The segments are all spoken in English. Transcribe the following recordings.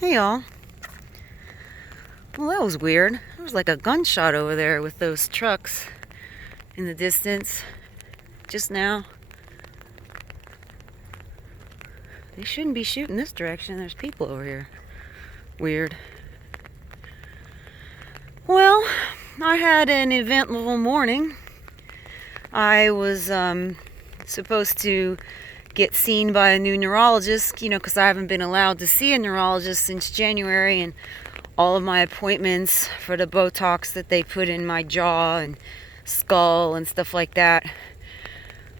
Hey y'all. Well, that was weird. There was like a gunshot over there with those trucks in the distance just now. They shouldn't be shooting this direction. There's people over here. Weird. Well, I had an eventful morning. I was supposed to get seen by a new neurologist, because I haven't been allowed to see a neurologist since January, and all of my appointments for the Botox that they put in my jaw and skull and stuff like that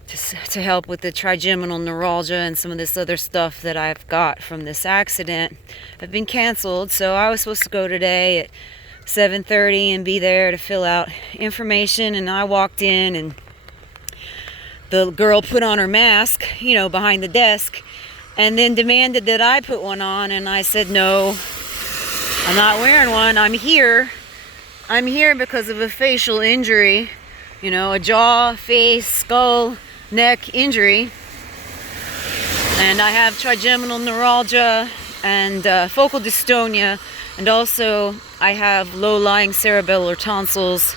to help with the trigeminal neuralgia and some of this other stuff that I've got from this accident have been canceled. So I was supposed to go today at 7:30 and be there to fill out information, and I walked in and the girl put on her mask, behind the desk, and then demanded that I put one on, and I said, no, I'm not wearing one. I'm here because of a facial injury, a jaw, face, skull, neck injury. And I have trigeminal neuralgia and focal dystonia, and also I have low-lying cerebellar tonsils,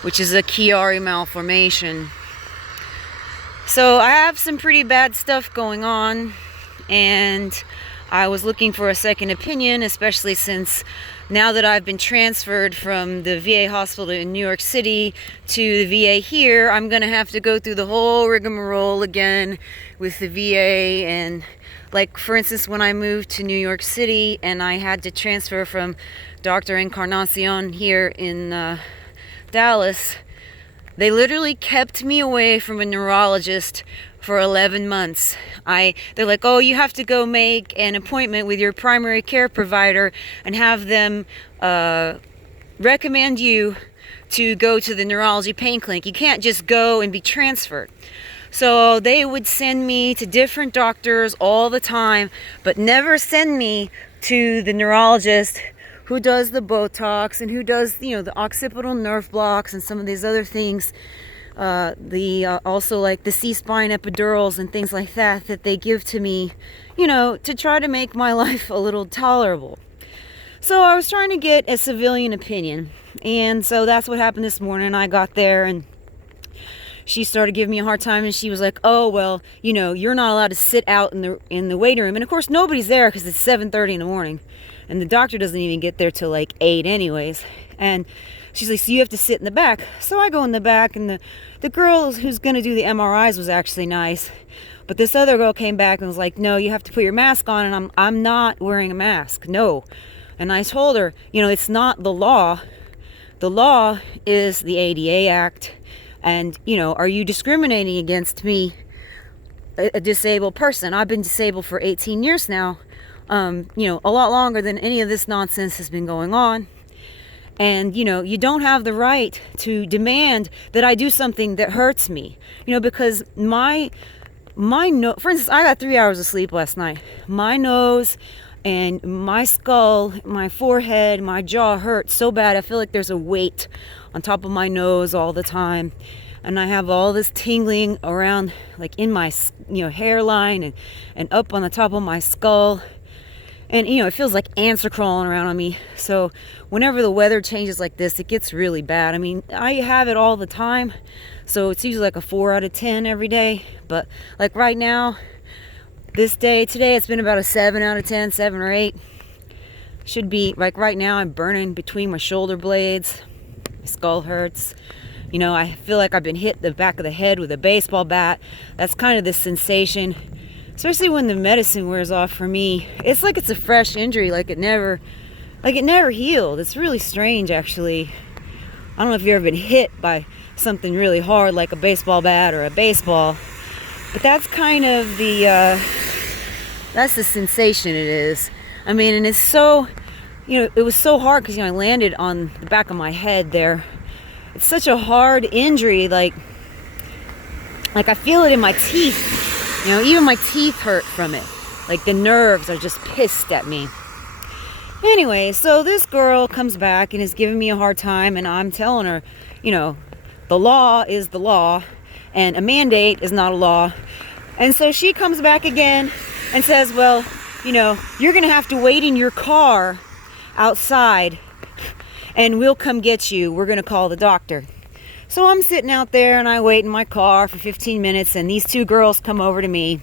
which is a Chiari malformation. So I have some pretty bad stuff going on, and I was looking for a second opinion, especially since now that I've been transferred from the VA hospital in New York City to the VA here, I'm going to have to go through the whole rigmarole again with the VA. And like, for instance, when I moved to New York City and I had to transfer from Dr. Encarnacion here in Dallas, they literally kept me away from a neurologist for 11 months. They're like, oh, you have to go make an appointment with your primary care provider and have them recommend you to go to the neurology pain clinic. You can't just go and be transferred. So they would send me to different doctors all the time, but never send me to the neurologist who does the Botox and who does, the occipital nerve blocks and some of these other things. Also like the C-spine epidurals and things like that they give to me, to try to make my life a little tolerable. So I was trying to get a civilian opinion. And so that's what happened this morning. I got there and she started giving me a hard time, and she was like, oh, well, you're not allowed to sit out in the waiting room. And of course nobody's there because it's 7:30 in the morning. And the doctor doesn't even get there till like 8 anyways. And she's like, so you have to sit in the back. So I go in the back, and the girl who's going to do the MRIs was actually nice. But this other girl came back and was like, no, you have to put your mask on. And I'm not wearing a mask. No. And I told her, it's not the law. The law is the ADA Act. And, are you discriminating against me, a disabled person? I've been disabled for 18 years now. A lot longer than any of this nonsense has been going on. And, you don't have the right to demand that I do something that hurts me, because my nose, for instance, I got 3 hours of sleep last night. My nose and my skull, my forehead, my jaw hurt so bad. I feel like there's a weight on top of my nose all the time. And I have all this tingling around, like in my, hairline and up on the top of my skull. And, it feels like ants are crawling around on me. So whenever the weather changes like this, it gets really bad. I mean, I have it all the time. So it's usually like a 4 out of 10 every day. But like right now, today, it's been about a 7 out of 10, 7 or 8. Should be, like right now, I'm burning between my shoulder blades. My skull hurts. I feel like I've been hit the back of the head with a baseball bat. That's kind of the sensation. Especially when the medicine wears off for me. It's like it's a fresh injury, like it never healed. It's really strange, actually. I don't know if you've ever been hit by something really hard, like a baseball bat or a baseball. But that's kind of that's the sensation it is. I mean, and it's so, it was so hard because, I landed on the back of my head there. It's such a hard injury, like I feel it in my teeth. Even my teeth hurt from it. Like the nerves are just pissed at me. Anyway, so this girl comes back and is giving me a hard time, and I'm telling her, the law is the law, and a mandate is not a law. And so she comes back again and says, well, you're going to have to wait in your car outside and we'll come get you. We're going to call the doctor. So I'm sitting out there and I wait in my car for 15 minutes and these two girls come over to me.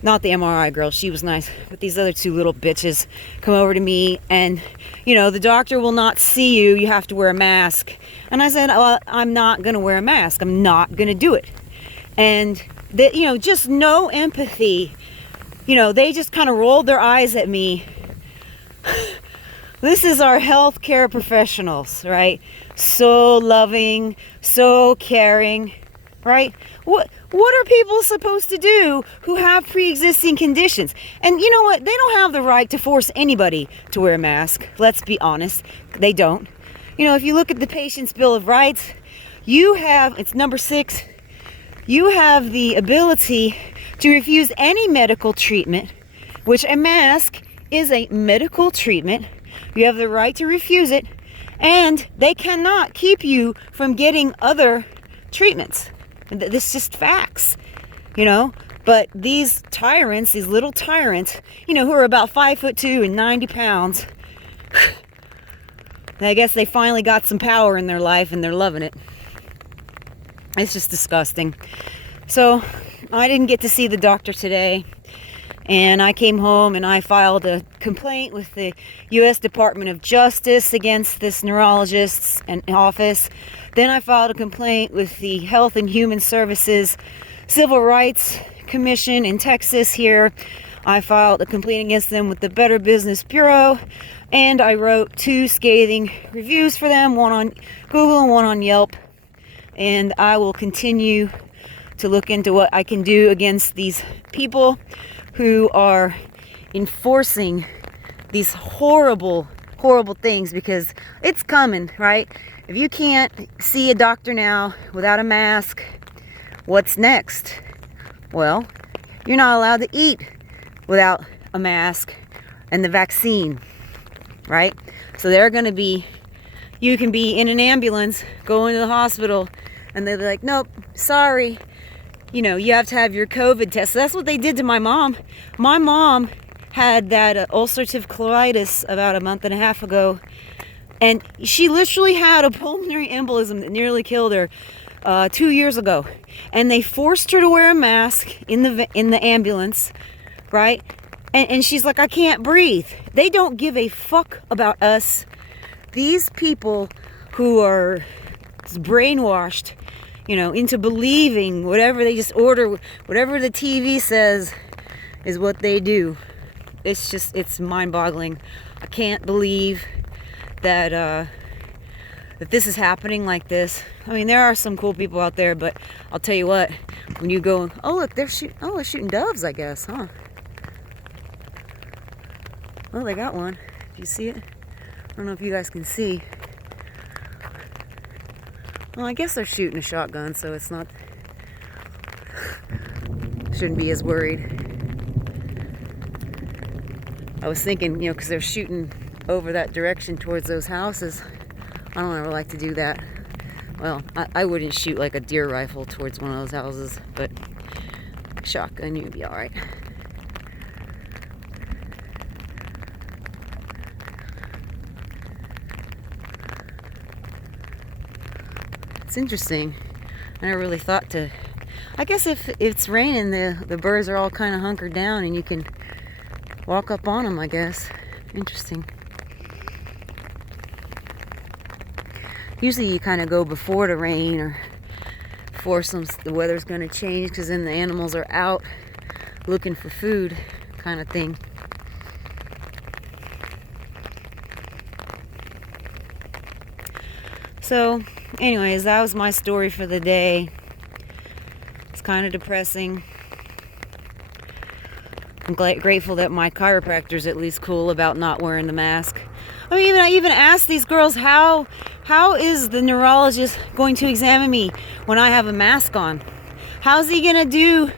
Not the MRI girl, she was nice, but these other two little bitches come over to me and, the doctor will not see you. You have to wear a mask. And I said, well, I'm not going to wear a mask. I'm not going to do it. And, just no empathy. They just kind of rolled their eyes at me. This is our healthcare professionals, right? So loving, so caring, right? What are people supposed to do who have pre-existing conditions? And you know what? They don't have the right to force anybody to wear a mask. Let's be honest. They don't. If you look at the Patient's Bill of Rights, it's number 6, you have the ability to refuse any medical treatment, which a mask is a medical treatment. You have the right to refuse it, and they cannot keep you from getting other treatments. This is just facts, But these tyrants, these little tyrants, who are about 5'2" and 90 pounds, I guess they finally got some power in their life and they're loving it. It's just disgusting. So I didn't get to see the doctor today. And I came home and I filed a complaint with the U.S. Department of Justice against this neurologist's office. Then I filed a complaint with the Health and Human Services Civil Rights Commission in Texas here. I filed a complaint against them with the Better Business Bureau. And I wrote 2 scathing reviews for them, one on Google and one on Yelp. And I will continue to look into what I can do against these people who are enforcing these horrible, horrible things, because it's coming, right? If you can't see a doctor now without a mask, what's next? Well, you're not allowed to eat without a mask and the vaccine, right? So you can be in an ambulance going to the hospital and they'll be like, nope, sorry. You have to have your COVID test. So that's what they did to my mom. My mom had that ulcerative colitis about a month and a half ago. And she literally had a pulmonary embolism that nearly killed her 2 years ago. And they forced her to wear a mask in the ambulance, right? And she's like, I can't breathe. They don't give a fuck about us. These people who are brainwashed, into believing whatever they just order, whatever the TV says is what they do. It's mind-boggling. I can't believe that that this is happening like this. I mean, there are some cool people out there, but I'll tell you what, when you go, oh look, they're shooting doves, I guess, huh? Oh, they got one. Do you see it? I don't know if you guys can see. Well, I guess they're shooting a shotgun, so it's not... shouldn't be as worried. I was thinking, because they're shooting over that direction towards those houses. I don't ever like to do that. Well, I wouldn't shoot like a deer rifle towards one of those houses, but shotgun, you'd be alright. It's interesting. I never really thought to... I guess if it's raining, the birds are all kind of hunkered down and you can walk up on them, I guess. Interesting. Usually you kind of go before the rain or before the weather's going to change, because then the animals are out looking for food, kind of thing. So, anyways, that was my story for the day. It's kind of depressing. I'm grateful that my chiropractor's at least cool about not wearing the mask. I even asked these girls, how is the neurologist going to examine me when I have a mask on? How's he gonna do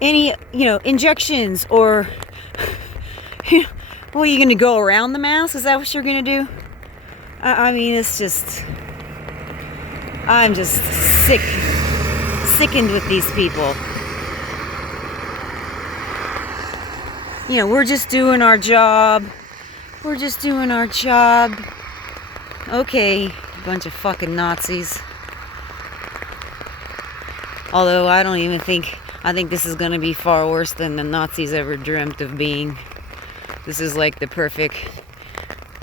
any, injections, or well, are you gonna go around the mask? Is that what you're gonna do? I mean, it's just, I'm just sickened with these people. you know, we're just doing our job. We're just doing our job. Okay, bunch of fucking Nazis. Although I don't even think, I think this is gonna be far worse than the Nazis ever dreamt of being. This is like the perfect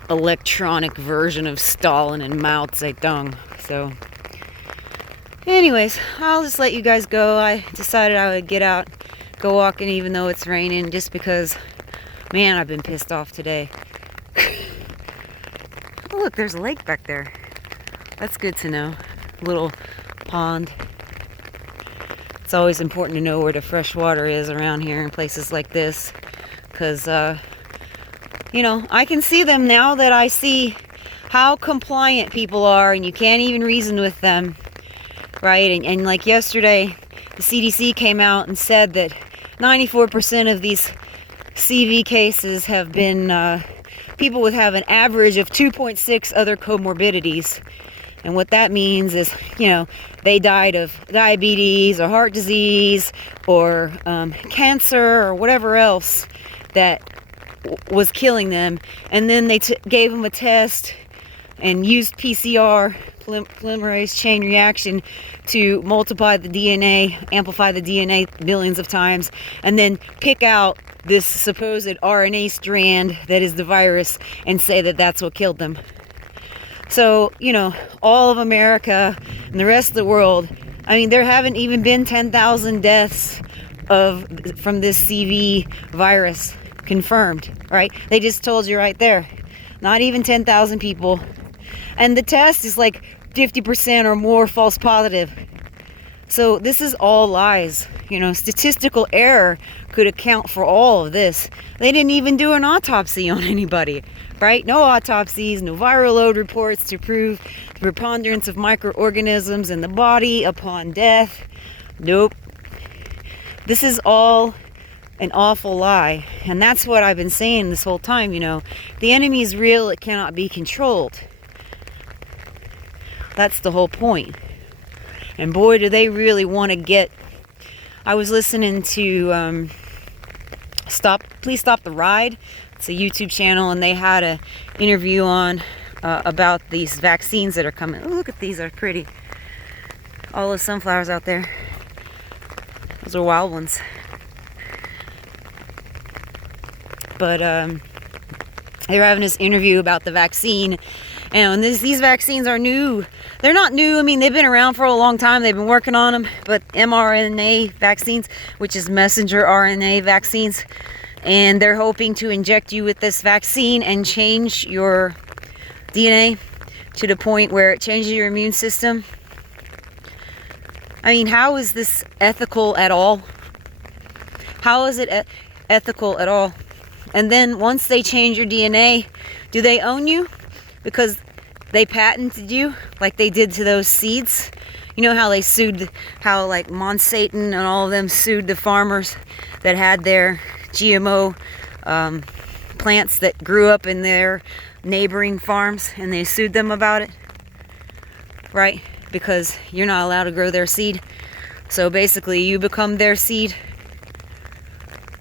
electronic version of Stalin and Mao Zedong. So, anyways, I'll just let you guys go. I decided I would get out, go walking even though it's raining, just because, man, I've been pissed off today. Oh, look, there's a lake back there. That's good to know. Little pond. It's always important to know where the fresh water is around here in places like this, because you know, I can see them now that I see how compliant people are, and you can't even reason with them, right? And like yesterday, the CDC came out and said that 94% of these CV cases have been people with have an average of 2.6 other comorbidities. And what that means is, you know, they died of diabetes or heart disease or cancer or whatever else that was killing them. And then they gave them a test and used PCR, polymerase chain reaction, to multiply the DNA, amplify the DNA billions of times, and then pick out this supposed RNA strand that is the virus and say that that's what killed them. So, you know, all of America and the rest of the world, I mean, there haven't even been 10,000 deaths from this CV virus confirmed, right? They just told you right there. Not even 10,000 people. And the test is like 50% or more false positive. So this is all lies. You know, statistical error could account for all of this. They didn't even do an autopsy on anybody, right? No autopsies, no viral load reports to prove the preponderance of microorganisms in the body upon death. Nope. This is all an awful lie. And that's what I've been saying this whole time, you know. The enemy is real, it cannot be controlled. That's the whole point. And boy, do they really want to get... I was listening to Please Stop the Ride. It's a YouTube channel, and they had an interview on about these vaccines that are coming. Oh, look at these, they're pretty. All those sunflowers out there. Those are wild ones. But they were having this interview about the vaccine. And these vaccines are new. They're not new. I mean, they've been around for a long time. They've been working on them. But mRNA vaccines, which is messenger RNA vaccines, and they're hoping to inject you with this vaccine and change your DNA to the point where it changes your immune system. I mean, how is this ethical at all? How is it ethical at all? And then once they change your DNA, do they own you? Because they patented you like they did to those seeds. You know how they sued, how like Monsanto and all of them sued the farmers that had their GMO plants that grew up in their neighboring farms, and they sued them about it, right? Because you're not allowed to grow their seed. So basically you become their seed.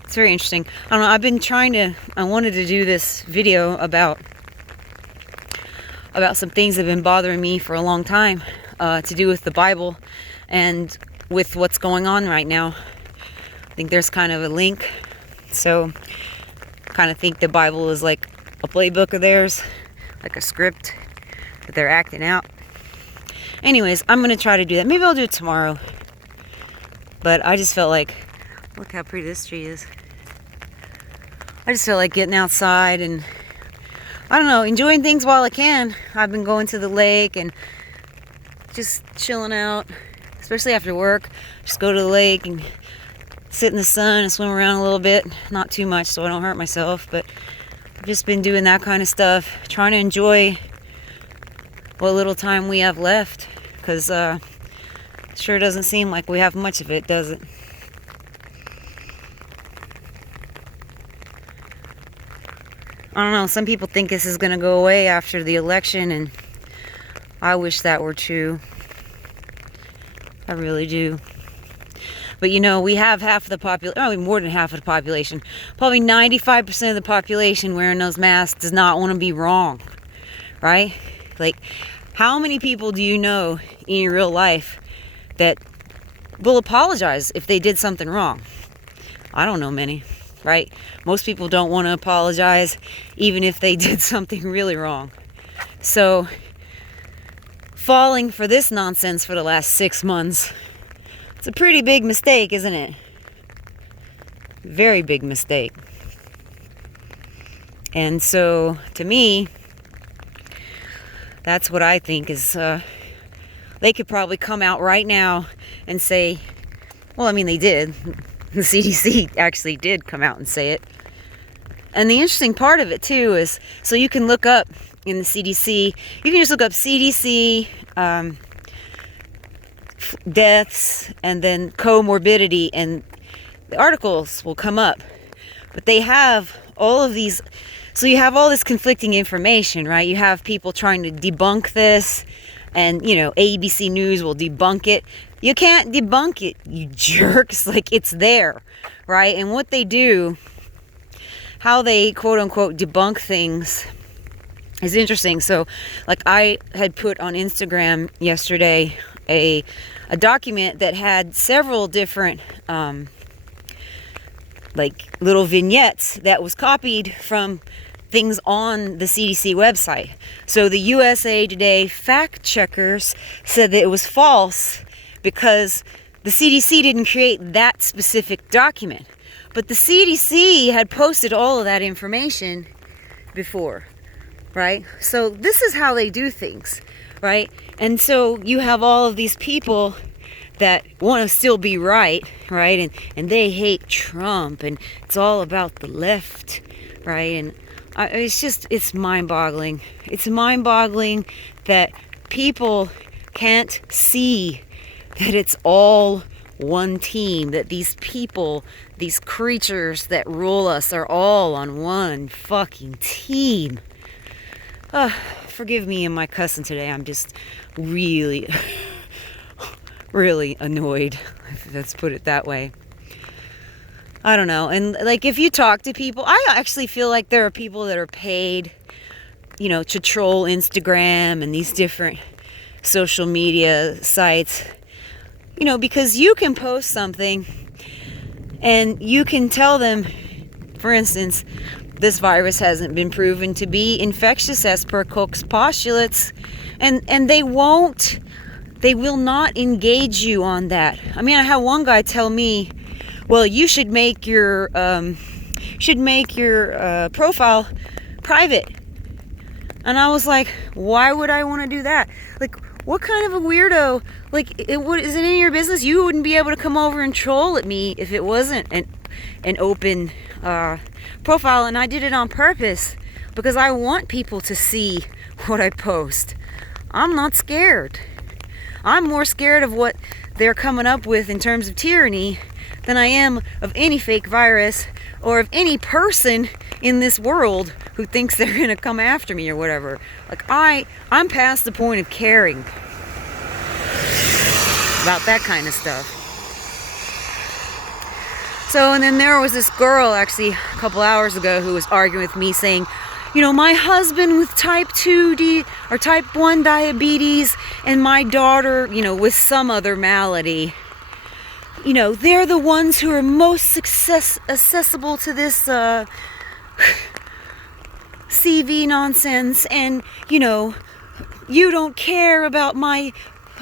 It's very interesting. I don't know, I wanted to do this video about some things that have been bothering me for a long time, to do with the Bible and with what's going on right now. I think there's kind of a link. So I kind of think the Bible is like a playbook of theirs, like a script that they're acting out. Anyways, I'm going to try to do that. Maybe I'll do it tomorrow. But I just felt like, look how pretty this tree is. I just felt like getting outside and, I don't know, enjoying things while I can. I've been going to the lake and just chilling out, especially after work. Just go to the lake and sit in the sun and swim around a little bit. Not too much so I don't hurt myself, but I've just been doing that kind of stuff, trying to enjoy what little time we have left, because it sure doesn't seem like we have much of it, does it? I don't know, some people think this is going to go away after the election, and I wish that were true. I really do. But we have half of the population, probably more than half of the population, probably 95% of the population wearing those masks does not want to be wrong, right? Like, how many people do you know in your real life that will apologize if they did something wrong? I don't know many, right? Most people don't want to apologize even if they did something really wrong. So, falling for this nonsense for the last 6 months, it's a pretty big mistake, isn't it? Very big mistake. And so, to me, that's what I think is, they could probably come out right now and say, well, I mean, they did. The CDC actually did come out and say it. And the interesting part of it, too, is, so you can look up in the CDC, you can just look up CDC, deaths, and then comorbidity, and the articles will come up. But they have all of these, so you have all this conflicting information, right? You have people trying to debunk this, and, ABC News will debunk it. You can't debunk it, you jerks. Like, it's there, right? And what they do, how they quote-unquote debunk things is interesting. So, like, I had put on Instagram yesterday a document that had several different like little vignettes that was copied from things on the CDC website. So the USA Today fact checkers said that it was false because the CDC didn't create that specific document. But the CDC had posted all of that information before, right? So this is how they do things, right? And so you have all of these people that want to still be right, right? And they hate Trump, and it's all about the left, right? And it's mind-boggling. It's mind-boggling that people can't see that it's all one team, that these people, these creatures that rule us are all on one fucking team. Forgive me and my cussing today. I'm just really, really annoyed. Let's put it that way. I don't know. And like, if you talk to people, I actually feel like there are people that are paid, to troll Instagram and these different social media sites, because you can post something and you can tell them, for instance, this virus hasn't been proven to be infectious as per Koch's postulates, and they will not engage you on that. I mean, I had one guy tell me, well, you should make your profile private. And I was like, why would I want to do that? Like, what kind of a weirdo? Like, is it in your business? You wouldn't be able to come over and troll at me if it wasn't an open profile. And I did it on purpose because I want people to see what I post. I'm not scared. I'm more scared of what they're coming up with in terms of tyranny than I am of any fake virus or of any person in this world who thinks they're going to come after me or whatever. Like, I'm past the point of caring about that kind of stuff. So, and then there was this girl actually a couple hours ago who was arguing with me saying, my husband with type 1 diabetes and my daughter, with some other malady, they're the ones who are most accessible to this CV nonsense, and you don't care about my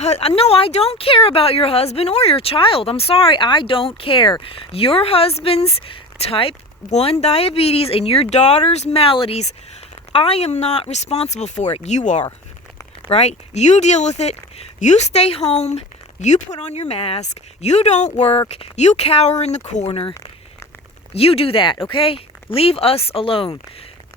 no, I don't care about your husband or your child. I'm sorry, I don't care. Your husband's type 1 diabetes and your daughter's maladies, I am not responsible for it. You are, right? You deal with it. You stay home. You put on your mask. You don't work. You cower in the corner. You do that, okay? Leave us alone.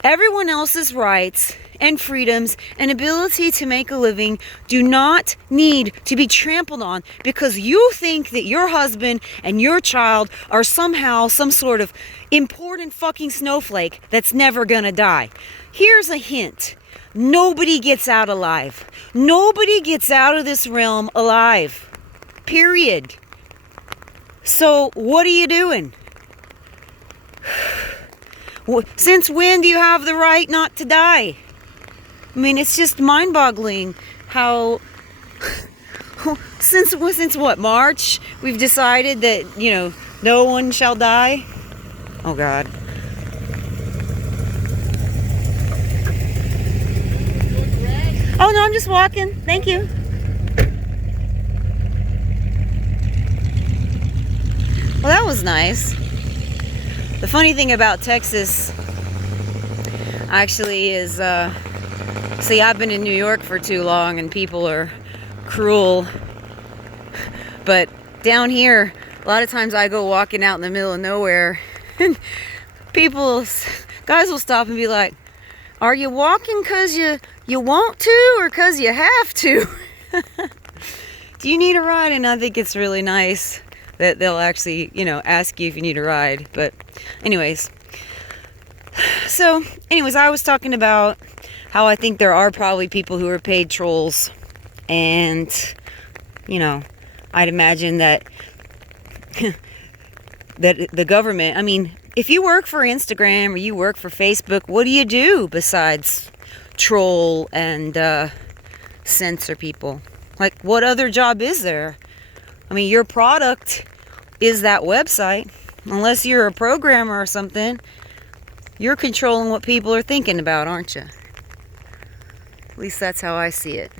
Everyone else's rights and freedoms and ability to make a living do not need to be trampled on because you think that your husband and your child are somehow some sort of important fucking snowflake that's never gonna die. Here's a hint. Nobody gets out alive. Nobody gets out of this realm alive. Period. So what are you doing? Since when do you have the right not to die? I mean, it's just mind-boggling how since what, March, we've decided that, you know, no one shall die. Oh God. Oh no, I'm just walking. Thank you. Well, that was nice. The funny thing about Texas actually is, see, I've been in New York for too long and people are cruel. But down here, a lot of times I go walking out in the middle of nowhere and guys will stop and be like, are you walking because you want to or because you have to? Do you need a ride? And I think it's really nice that they'll actually, you know, ask you if you need a ride. But anyways, I was talking about how I think there are probably people who are paid trolls. And, you know, I'd imagine that that the government, I mean, if you work for Instagram or you work for Facebook, what do you do besides troll and censor people? Like, what other job is there? I mean, your product is that website. Unless you're a programmer or something, you're controlling what people are thinking about, aren't you? At least that's how I see it.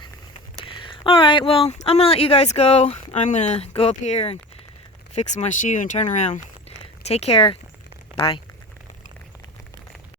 All right, well, I'm gonna let you guys go. I'm gonna go up here and fix my shoe and turn around. Take care. Bye.